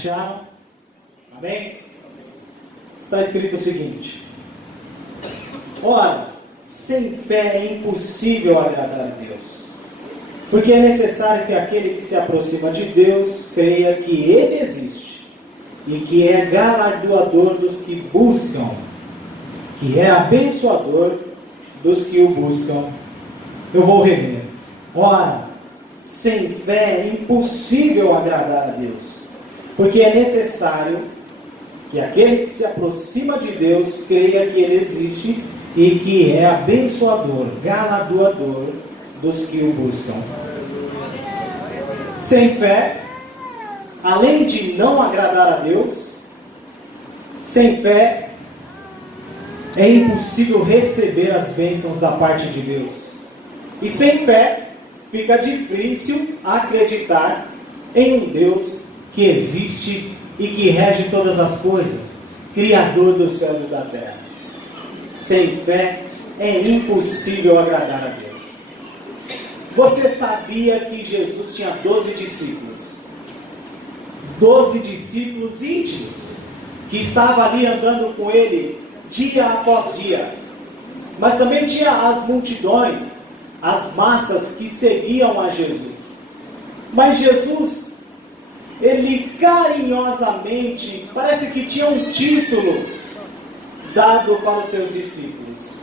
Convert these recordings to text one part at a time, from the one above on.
Acharam? Amém? Está escrito o seguinte: ora, sem fé é impossível agradar a Deus, porque é necessário que aquele que se aproxima de Deus creia que Ele existe e que é galardoador dos que buscam, que é abençoador dos que o buscam. Eu vou reler. Ora, sem fé é impossível agradar a Deus, porque é necessário que aquele que se aproxima de Deus creia que Ele existe e que é abençoador, galardoador dos que o buscam. Sem fé, além de não agradar a Deus, sem fé é impossível receber as bênçãos da parte de Deus. E sem fé fica difícil acreditar em um Deus que existe e que rege todas as coisas, Criador dos céus e da terra. Sem fé é impossível agradar a Deus. Você sabia que Jesus tinha 12 discípulos? 12 discípulos íntimos, que estavam ali andando com Ele dia após dia. Mas também tinha as multidões, as massas que seguiam a Jesus. Mas Jesus, Ele carinhosamente, parece que tinha um título dado para os seus discípulos: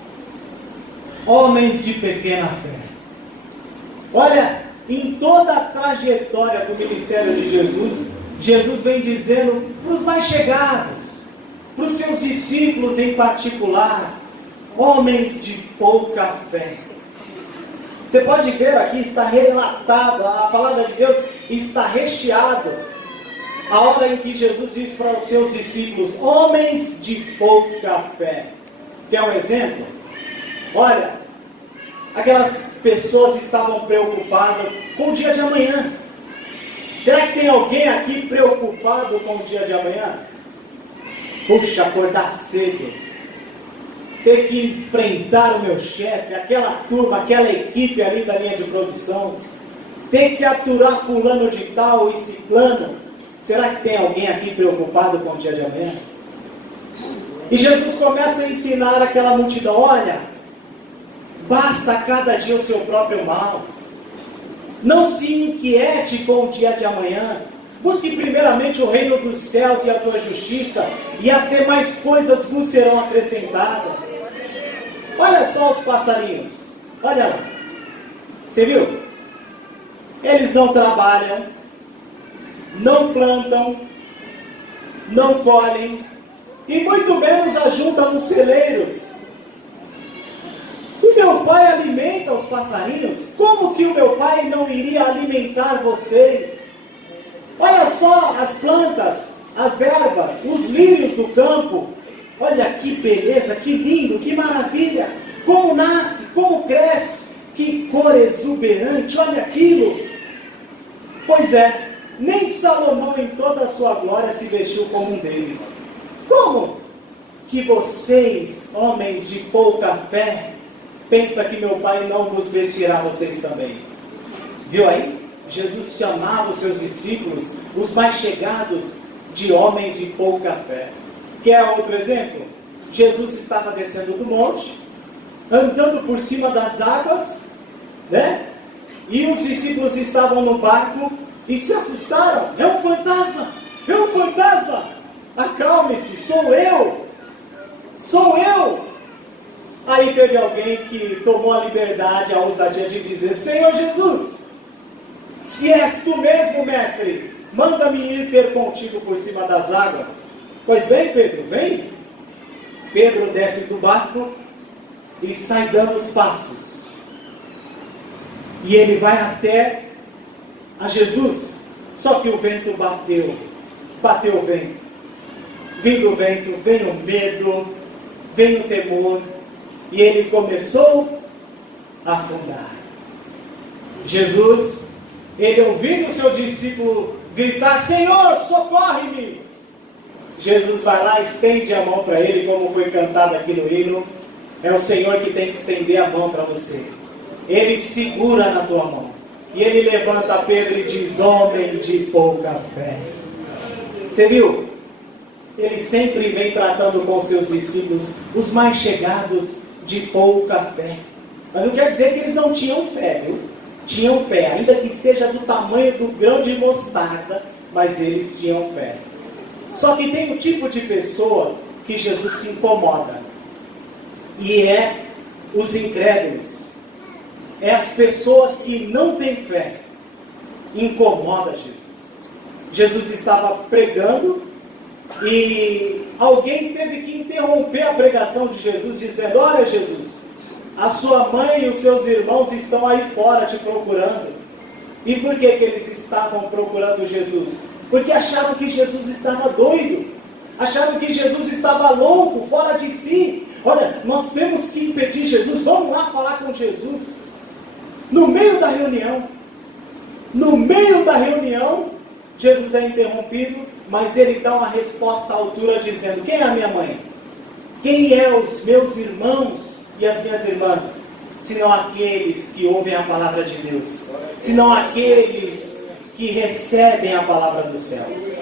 homens de pequena fé. Olha, em toda a trajetória do ministério de Jesus, Jesus vem dizendo para os mais chegados, para os seus discípulos em particular, homens de pouca fé. Você pode ver aqui, está relatado, a palavra de Deus está recheada, a hora em que Jesus diz para os seus discípulos, homens de pouca fé. Quer um exemplo? Olha, aquelas pessoas estavam preocupadas com o dia de amanhã. Será que tem alguém aqui preocupado com o dia de amanhã? Puxa, acordar cedo, ter que enfrentar o meu chefe, aquela turma, aquela equipe ali da linha de produção, ter que aturar fulano de tal e ciclano. Será que tem alguém aqui preocupado com o dia de amanhã? E Jesus começa a ensinar aquela multidão: olha, basta cada dia o seu próprio mal. Não se inquiete com o dia de amanhã. Busque primeiramente o reino dos céus e a tua justiça, e as demais coisas vos serão acrescentadas. Olha só os passarinhos. Olha lá. Você viu? Eles não trabalham, não plantam, não colhem, e muito menos ajuntam nos celeiros. Se meu pai alimenta os passarinhos, como que o meu pai não iria alimentar vocês? Olha só as plantas, as ervas, os lírios do campo. Olha que beleza, que lindo, que maravilha. Como nasce, como cresce, que cor exuberante, olha aquilo. Pois é, nem Salomão em toda a sua glória se vestiu como um deles. Como que vocês, homens de pouca fé, pensa que meu pai não vos vestirá vocês também? Viu aí? Jesus chamava os seus discípulos, os mais chegados, de homens de pouca fé. Quer outro exemplo? Jesus estava descendo do monte, andando por cima das águas, né? E os discípulos estavam no barco e se assustaram. É um fantasma! É um fantasma! Acalme-se, sou eu! Sou eu! Aí teve alguém que tomou a liberdade, a ousadia de dizer: Senhor Jesus, se és tu mesmo, mestre, manda-me ir ter contigo por cima das águas. Pois vem, Pedro, vem. Pedro desce do barco e sai dando os passos. E ele vai até a Jesus. Só que o vento bateu o vento. Vindo o vento, vem o medo, vem o temor, e ele começou a afundar. Jesus, ele ouvindo o seu discípulo gritar: Senhor, socorre-me! Jesus vai lá, estende a mão para ele, como foi cantado aqui no hino. É o Senhor que tem que estender a mão para você. Ele segura na tua mão. E ele levanta Pedro e diz: homem de pouca fé. Você viu? Ele sempre vem tratando com seus discípulos, os mais chegados, de pouca fé. Mas não quer dizer que eles não tinham fé, viu? Tinham fé, ainda que seja do tamanho do grão de mostarda, mas eles tinham fé. Só que tem um tipo de pessoa que Jesus se incomoda, e é os incrédulos. É as pessoas que não têm fé. Incomoda Jesus. Jesus estava pregando e alguém teve que interromper a pregação de Jesus, dizendo: olha, Jesus, a sua mãe e os seus irmãos estão aí fora te procurando. E por que eles estavam procurando Jesus? Porque acharam que Jesus estava doido, acharam que Jesus estava louco, fora de si. Olha, nós temos que impedir Jesus, vamos lá falar com Jesus. No meio da reunião, Jesus é interrompido, mas ele dá uma resposta à altura dizendo: quem é a minha mãe? Quem é os meus irmãos e as minhas irmãs? Senão aqueles que ouvem a palavra de Deus, senão aqueles que recebem a palavra dos céus.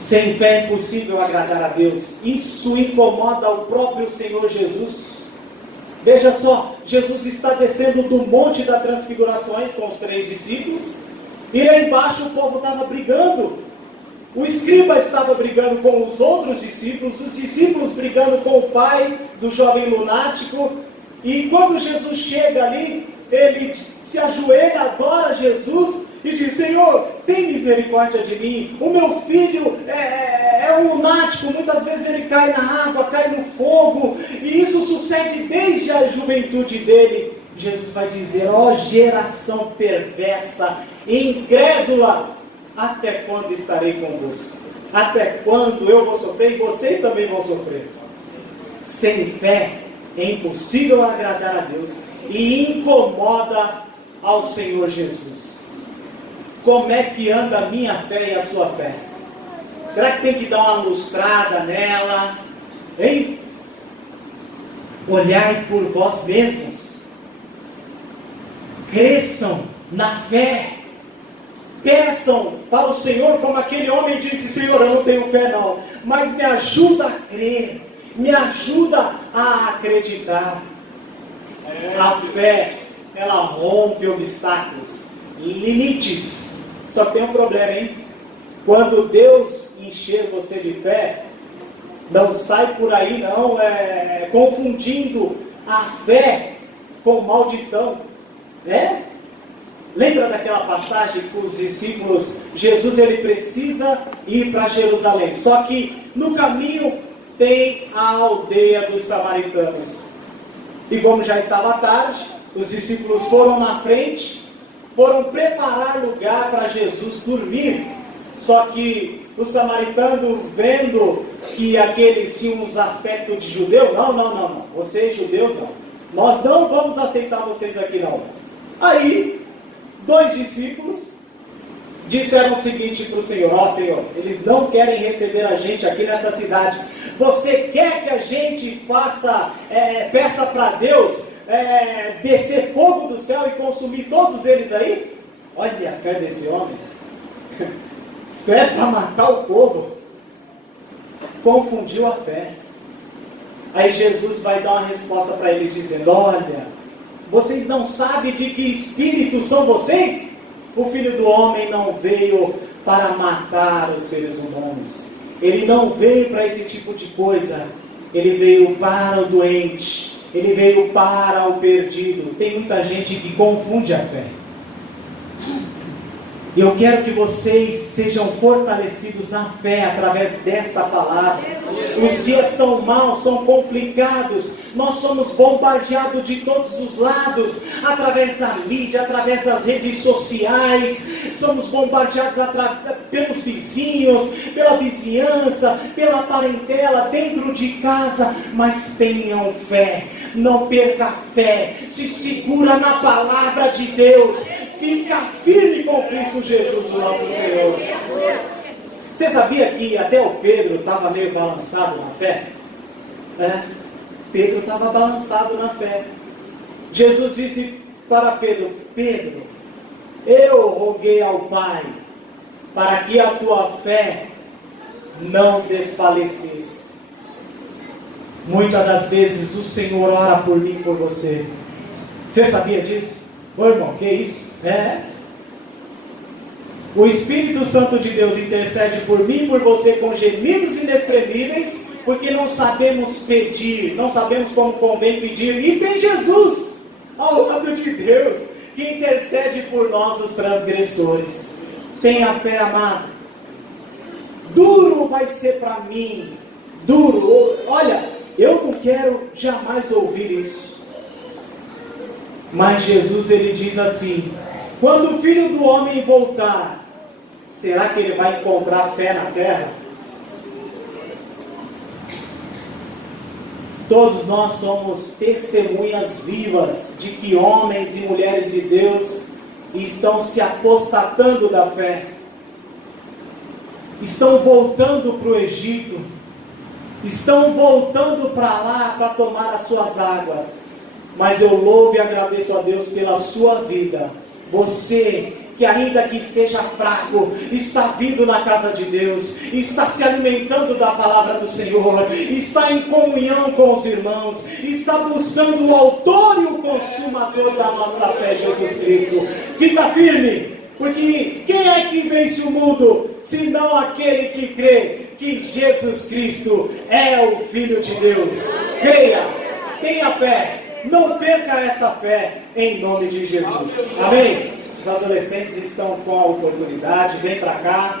Sem fé é impossível agradar a Deus. Isso incomoda o próprio Senhor Jesus. Veja só, Jesus está descendo do Monte das Transfigurações com os 3 discípulos, e lá embaixo o povo estava brigando. O escriba estava brigando com os outros discípulos, os discípulos brigando com o pai do jovem lunático. E quando Jesus chega ali, ele se ajoelha, adora Jesus e diz: Senhor, tem misericórdia de mim. O meu filho é um lunático, muitas vezes ele cai na água, cai no fogo, e isso sucede desde a juventude dele. Jesus vai dizer: ó geração perversa, incrédula, até quando estarei convosco? Até quando eu vou sofrer e vocês também vão sofrer? Sem fé é impossível agradar a Deus, e incomoda ao Senhor Jesus. Como é que anda a minha fé e a sua fé? Será que tem que dar uma lustrada nela? Hein? Olhai por vós mesmos. Cresçam na fé. Peçam para o Senhor, como aquele homem disse: Senhor, eu não tenho fé não, mas me ajuda a crer, me ajuda a acreditar. A fé, ela rompe obstáculos, limites. Só que tem um problema, hein? Quando Deus encher você de fé, não sai por aí não confundindo a fé com maldição, né? Lembra daquela passagem que os discípulos, Jesus ele precisa ir para Jerusalém, só que no caminho tem a aldeia dos samaritanos. E como já estava tarde, os discípulos foram na frente, foram preparar lugar para Jesus dormir. Só que os samaritanos, vendo que aqueles tinham uns aspectos de judeu, não, vocês judeus não, nós não vamos aceitar vocês aqui não. Aí 2 discípulos disseram o seguinte para o Senhor: ó Senhor, eles não querem receber a gente aqui nessa cidade. Você quer que a gente peça para Deus descer fogo do céu e consumir todos eles aí? Olha a fé desse homem. Fé para matar o povo. Confundiu a fé. Aí Jesus vai dar uma resposta para eles dizendo: olha, vocês não sabem de que espírito são vocês? O Filho do Homem não veio para matar os seres humanos. Ele não veio para esse tipo de coisa. Ele veio para o doente. Ele veio para o perdido. Tem muita gente que confunde a fé. E eu quero que vocês sejam fortalecidos na fé através desta palavra. Os dias são maus, são complicados. Nós somos bombardeados de todos os lados, através da mídia, através das redes sociais. Somos bombardeados pelos vizinhos, pela vizinhança, pela parentela, dentro de casa. Mas tenham fé, não perca a fé. Se segura na palavra de Deus. Fica firme com Cristo Jesus, o nosso Senhor. Você sabia que até o Pedro estava meio balançado na fé? Pedro estava balançado na fé. Jesus disse para Pedro: Pedro, eu roguei ao Pai para que a tua fé não desfalecesse. Muitas das vezes o Senhor ora por mim e por você. Você sabia disso? Ô irmão, que isso? O Espírito Santo de Deus intercede por mim e por você com gemidos inexprimíveis, porque não sabemos pedir, não sabemos como convém pedir, e tem Jesus ao lado de Deus, que intercede por nós os transgressores. Tenha fé, amado. Duro vai ser para mim, duro, olha, eu não quero jamais ouvir isso, mas Jesus, ele diz assim: quando o Filho do Homem voltar, será que ele vai encontrar fé na terra? Todos nós somos testemunhas vivas de que homens e mulheres de Deus estão se apostatando da fé, estão voltando para o Egito, estão voltando para lá para tomar as suas águas. Mas eu louvo e agradeço a Deus pela sua vida. Você que ainda que esteja fraco, está vindo na casa de Deus, está se alimentando da palavra do Senhor, está em comunhão com os irmãos, está buscando o autor e o consumador da nossa fé, Jesus Cristo. Fica firme, porque quem é que vence o mundo, senão aquele que crê que Jesus Cristo é o Filho de Deus? Creia, tenha fé, não perca essa fé, em nome de Jesus. Amém? Os adolescentes estão com a oportunidade, vem para cá.